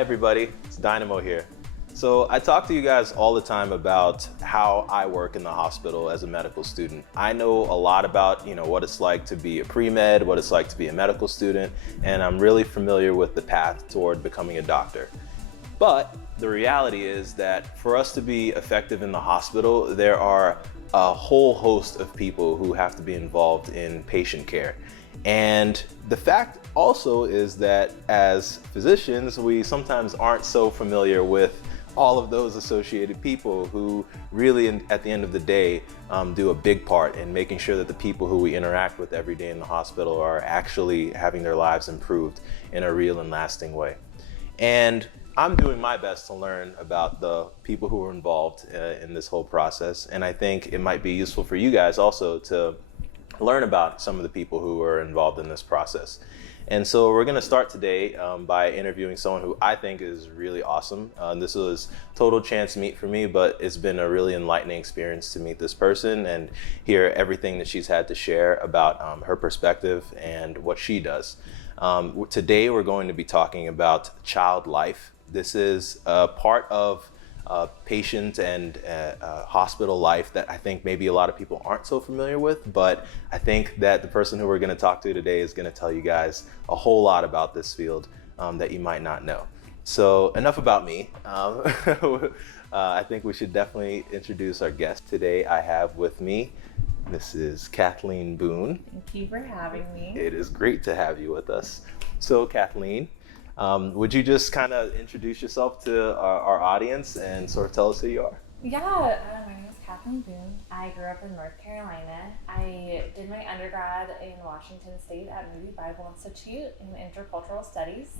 everybody, it's Dynamo here. So I talk to you guys all the time about how I work in the hospital as a medical student. I know a lot about, what it's like to be a pre-med, what it's like to be a medical student, and I'm really familiar with the path toward becoming a doctor. But the reality is that for us to be effective in the hospital, there are a whole host of people who have to be involved in patient care. And the fact also is that as physicians, we sometimes aren't so familiar with all of those associated people who really, at the end of the day, do a big part in making sure that the people who we interact with every day in the hospital are actually having their lives improved in a real and lasting way. And I'm doing my best to learn about the people who are involved in this whole process. And I think it might be useful for you guys also to learn about some of the people who are involved in this process. And so we're going to start today by interviewing someone who I think is really awesome. This was total chance meet for me, but it's been a really enlightening experience to meet this person and hear everything that she's had to share about her perspective and what she does. Today we're going to be talking about child life. This is a part of patient and hospital life that I think maybe a lot of people aren't so familiar with, but I think that the person who we're going to talk to today is going to tell you guys a whole lot about this field that you might not know. So enough about me. I think we should definitely introduce our guest today. I have with me Mrs. Kathleen Boone. Thank you for having me. It is great to have you with us. So Kathleen, would you just kind of introduce yourself to our audience and sort of tell us who you are? Yeah, my name is Kathleen Boone. I grew up in North Carolina. I did my undergrad in Washington State at Moody Bible Institute in Intercultural Studies.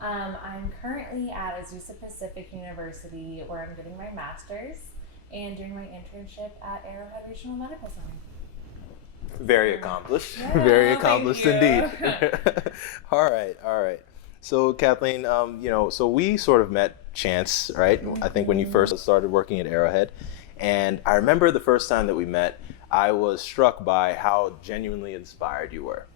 I'm currently at Azusa Pacific University where I'm getting my master's and doing my internship at Arrowhead Regional Medical Center. Very accomplished. Yeah, very accomplished indeed. All right. So Kathleen, so we sort of met chance, right? I think when you first started working at Arrowhead, and I remember the first time that we met, I was struck by how genuinely inspired you were.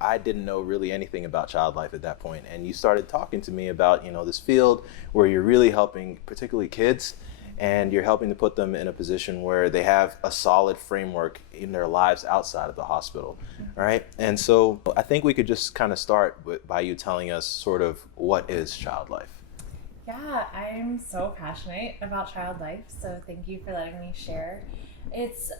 I didn't know really anything about child life at that point, and you started talking to me about, this field where you're really helping particularly kids, and you're helping to put them in a position where they have a solid framework in their lives outside of the hospital, right? And so I think we could just kind of start by you telling us sort of what is child life. Yeah, I'm so passionate about child life, so thank you for letting me share. It's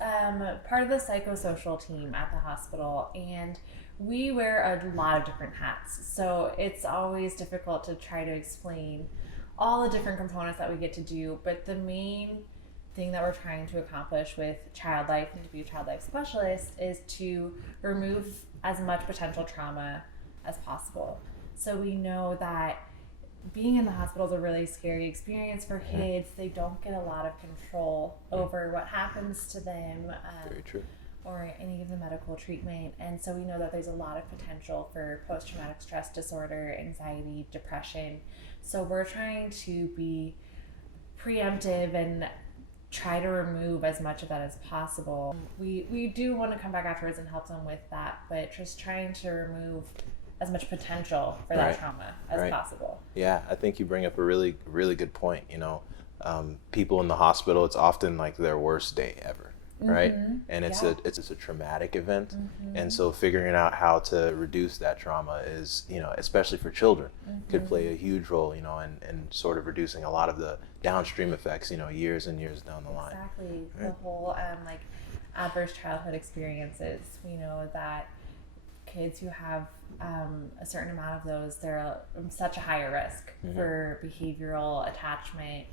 part of the psychosocial team at the hospital, and we wear a lot of different hats, so it's always difficult to try to explain all the different components that we get to do, but the main thing that we're trying to accomplish with child life and to be a child life specialist is to remove as much potential trauma as possible. So we know that being in the hospital is a really scary experience for kids. They don't get a lot of control over what happens to them. Very true. Or any of the medical treatment. And so we know that there's a lot of potential for post-traumatic stress disorder, anxiety, depression. So we're trying to be preemptive and try to remove as much of that as possible. We do want to come back afterwards and help them with that, but just trying to remove as much potential for that trauma as possible. Yeah, I think you bring up a really, really good point. People in the hospital, it's often like their worst day ever. Right? And it's a traumatic event. And so figuring out how to reduce that trauma is, especially for children, could play a huge role, in sort of reducing a lot of the downstream effects, years and years down the line. Exactly. Right? The whole adverse childhood experiences. We know that kids who have a certain amount of those, they're such a higher risk for behavioral attachment,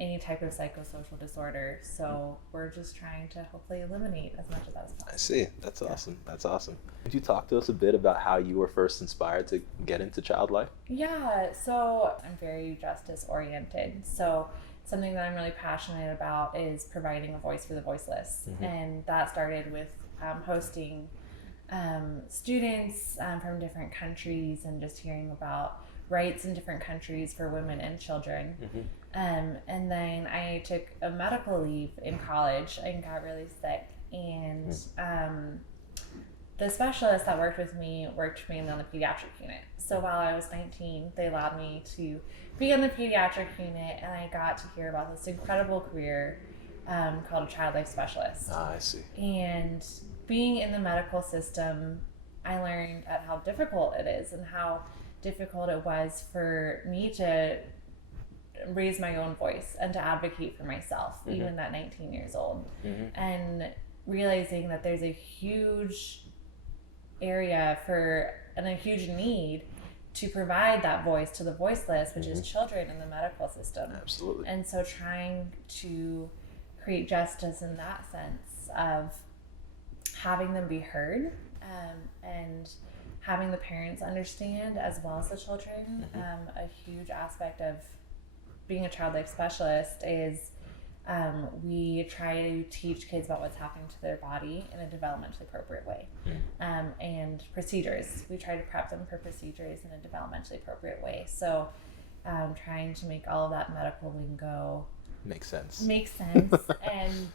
any type of psychosocial disorder. So we're just trying to hopefully eliminate as much of that as possible. I see. That's awesome. That's awesome. Could you talk to us a bit about how you were first inspired to get into child life? Yeah, so I'm very justice oriented. So something that I'm really passionate about is providing a voice for the voiceless. And that started with hosting students from different countries and just hearing about rights in different countries for women and children. And then I took a medical leave in college and got really sick. And the specialist that worked with me worked mainly on the pediatric unit. So while I was 19, they allowed me to be in the pediatric unit, and I got to hear about this incredible career called a child life specialist. Ah, I see. And being in the medical system, I learned at how difficult it is and how difficult it was for me to raise my own voice and to advocate for myself, even at 19 years old. And realizing that there's a huge area and a huge need to provide that voice to the voiceless, which is children in the medical system. Absolutely. And so trying to create justice in that sense of having them be heard, and having the parents understand as well as the children. A huge aspect of being a child life specialist is we try to teach kids about what's happening to their body in a developmentally appropriate way. And procedures. We try to prep them for procedures in a developmentally appropriate way. So trying to make all of that medical lingo Makes sense. And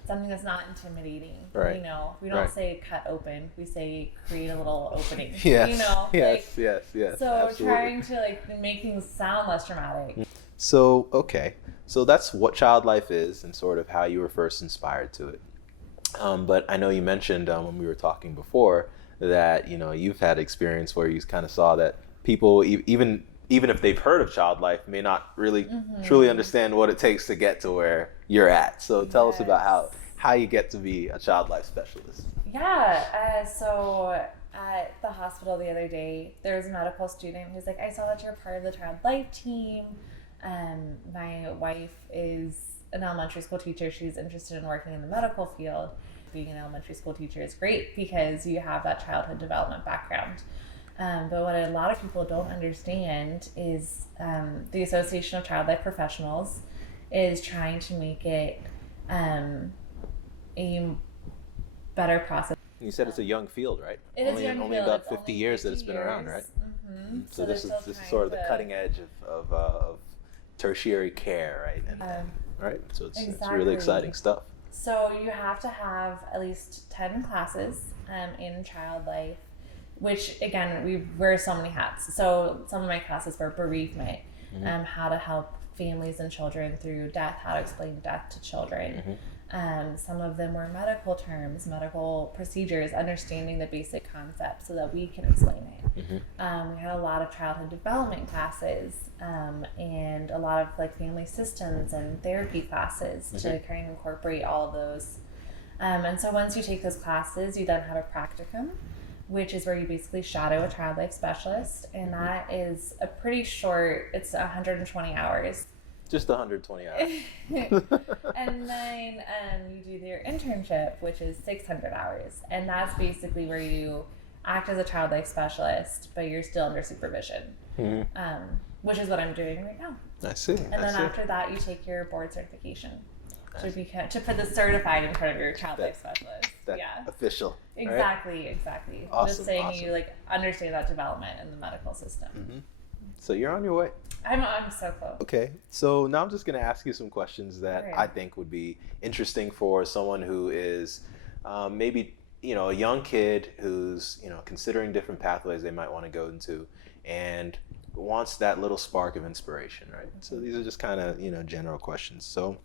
something that's not intimidating. Right. You know, we don't say cut open, we say create a little opening. Yes. You know, Yes. so Absolutely. trying to make things sound less dramatic. So, okay. So that's what child life is and sort of how you were first inspired to it. But I know you mentioned when we were talking before that, you've had experience where you kind of saw that people, even if they've heard of child life, may not really truly understand what it takes to get to where you're at. So tell us about how you get to be a child life specialist. Yeah. So at the hospital the other day, there was a medical student who's like, I saw that you're part of the child life team. My wife is an elementary school teacher. She's interested in working in the medical field. Being an elementary school teacher is great because you have that childhood development background. But what a lot of people don't understand is the Association of Child Life Professionals is trying to make it a better process. You said it's a young field, right? It is a young only field. about It's 50 only years 50 that it's been around, right? So this is sort of the cutting edge of tertiary care, right? And right? So it's really exciting stuff. So you have to have at least 10 classes in child life, which again, we wear so many hats. So some of my classes were bereavement, how to help families and children through death, how to explain death to children. Some of them were medical terms, medical procedures, understanding the basic concepts so that we can explain it. We had a lot of childhood development classes and a lot of family systems and therapy classes to kind of incorporate all of those. And so once you take those classes, you then have a practicum, which is where you basically shadow a child life specialist. And that is a pretty short, it's 120 hours. Just 120 hours. And then you do your internship, which is 600 hours. And that's basically where you act as a child life specialist, but you're still under supervision, which is what I'm doing right now. I see. And then after that, you take your board certification to put the certified in front of your child life specialist. Official. Exactly. Awesome, Just saying awesome. you understand that development in the medical system. So you're on your way. I'm so close. Okay, so now I'm just going to ask you some questions that Right. I think would be interesting for someone who is maybe a young kid who's considering different pathways they might want to go into and wants that little spark of inspiration, right? So these are just kind of general questions. So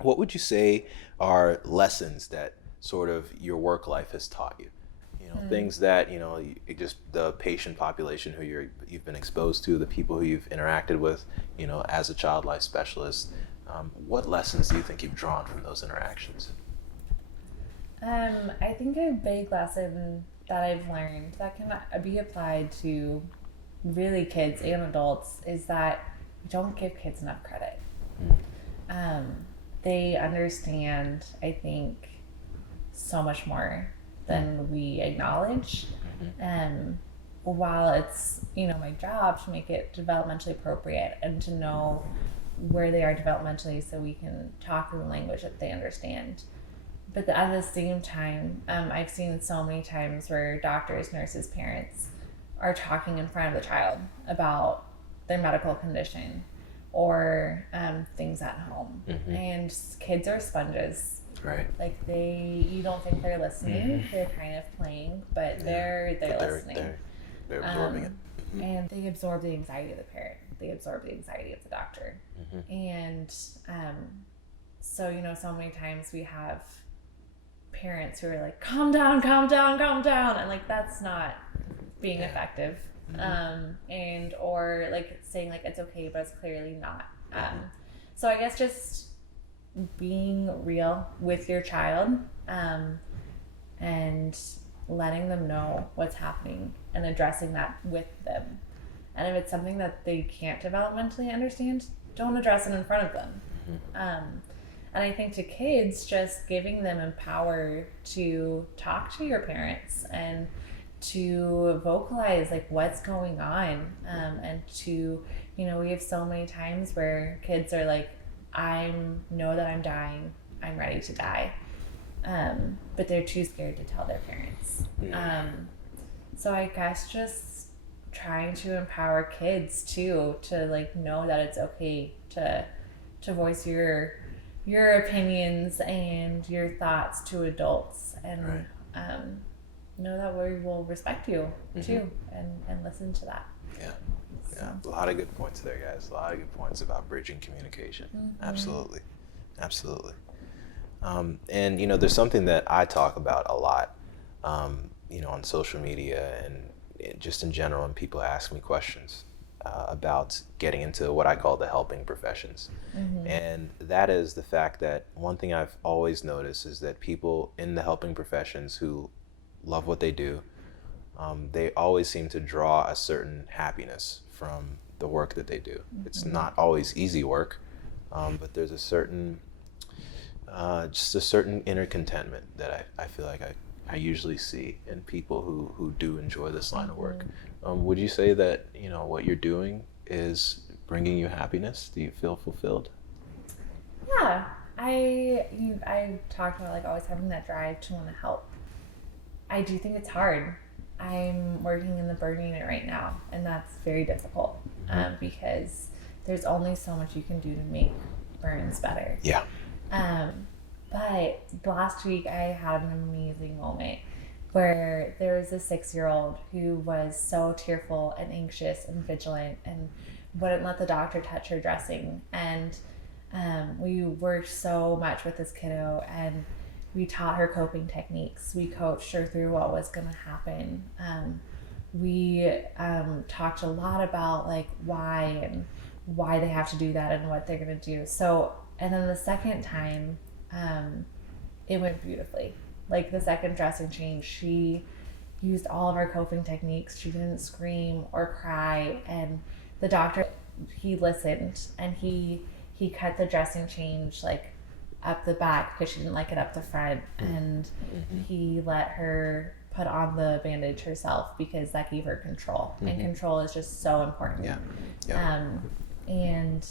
what would you say are lessons that sort of your work life has taught you? Things that just the patient population who you've been exposed to, the people who you've interacted with, as a child life specialist. What lessons do you think you've drawn from those interactions? I think a big lesson that I've learned that can be applied to really kids and adults is that we don't give kids enough credit. They understand, I think, so much more than we acknowledge. While it's my job to make it developmentally appropriate and to know where they are developmentally so we can talk in the language that they understand. But at the same time, I've seen so many times where doctors, nurses, parents are talking in front of the child about their medical condition or things at home. And kids are sponges. Right. Like you don't think they're listening. They're kind of playing, but they're listening. They're absorbing it. And they absorb the anxiety of the parent. They absorb the anxiety of the doctor. And so, so many times we have parents who are like, calm down, calm down, calm down. And like, that's not being effective. And, or like saying like, it's okay, but it's clearly not. So I guess just being real with your child, and letting them know what's happening and addressing that with them. And if it's something that they can't developmentally understand, don't address it in front of them. And I think to kids, just giving them empower to talk to your parents and to vocalize like what's going on, and to, we have so many times where kids are like, I know that I'm dying, I'm ready to die, but they're too scared to tell their parents. So I guess just trying to empower kids too, to like know that it's okay to voice your opinions and your thoughts to adults, and know that we will respect you too, and listen to that. Yeah, a lot of good points there, guys. A lot of good points about bridging communication. Absolutely. And there's something that I talk about a lot, on social media and just in general, and people ask me questions about getting into what I call the helping professions. And that is the fact that one thing I've always noticed is that people in the helping professions who love what they do, they always seem to draw a certain happiness from the work that they do. It's not always easy work, but there's a certain, just a certain inner contentment that I feel like I usually see in people who do enjoy this line of work. Would you say that, what you're doing is bringing you happiness? Do you feel fulfilled? Yeah, I talked about like always having that drive to want to help. I do think it's hard. I'm working in the burn unit right now, and that's very difficult, because there's only so much you can do to make burns better. Yeah. But last week I had an amazing moment where there was a 6-year-old who was so tearful and anxious and vigilant and wouldn't let the doctor touch her dressing. And we worked so much with this kiddo, and we taught her coping techniques. We coached her through what was going to happen. We talked a lot about like why they have to do that and what they're going to do. So, and then the second time, it went beautifully. Like the second dressing change, she used all of our coping techniques. She didn't scream or cry, and the doctor, he listened, and he cut the dressing change like up the back because she didn't like it up the front, and he let her put on the bandage herself because that gave her control, and control is just so important. And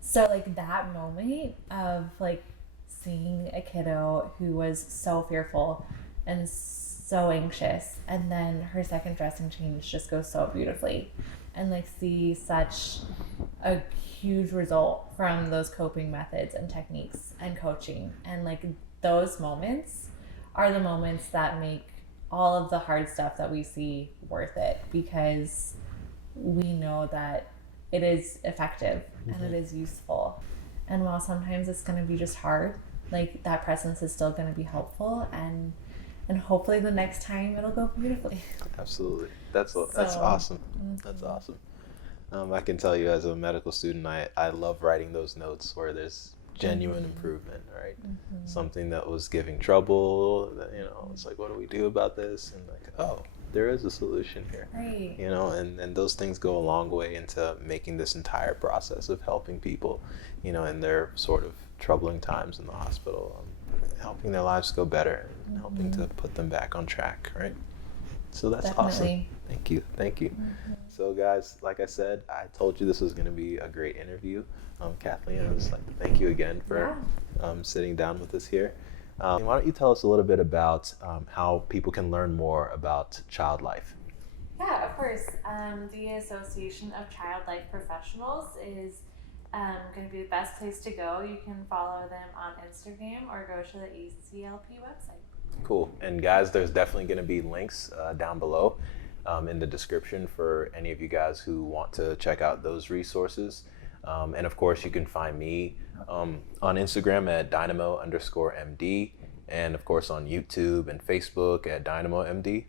so like that moment of like seeing a kiddo who was so fearful and so anxious, and then her second dressing change just goes so beautifully, and like see such a huge result from those coping methods and techniques and coaching, and like those moments are the moments that make all of the hard stuff that we see worth it, because we know that it is effective and it is useful. And while sometimes it's going to be just hard, like that presence is still going to be helpful, and hopefully the next time it'll go beautifully. Absolutely. That's awesome. That's awesome. I can tell you as a medical student, I love writing those notes where there's genuine improvement, right? Something that was giving trouble, it's like, what do we do about this? And like, oh, there is a solution here. Right. And those things go a long way into making this entire process of helping people, in their sort of troubling times in the hospital, helping their lives go better and helping to put them back on track, right? So that's Definitely. Awesome. Thank you. So guys, like I said, I told you this was going to be a great interview. Kathleen, I would just like to thank you again for sitting down with us here. Why don't you tell us a little bit about how people can learn more about child life? Yeah, of course. The Association of Child Life Professionals is going to be the best place to go. You can follow them on Instagram or go to the ACLP website. Cool. And guys, there's definitely going to be links down below in the description for any of you guys who want to check out those resources. And of course, you can find me on Instagram at Dynamo_MD, and of course on YouTube and Facebook at DynamoMD.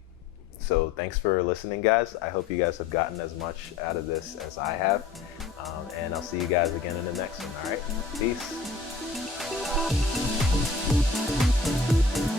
So thanks for listening, guys. I hope you guys have gotten as much out of this as I have. And I'll see you guys again in the next one. All right. Peace.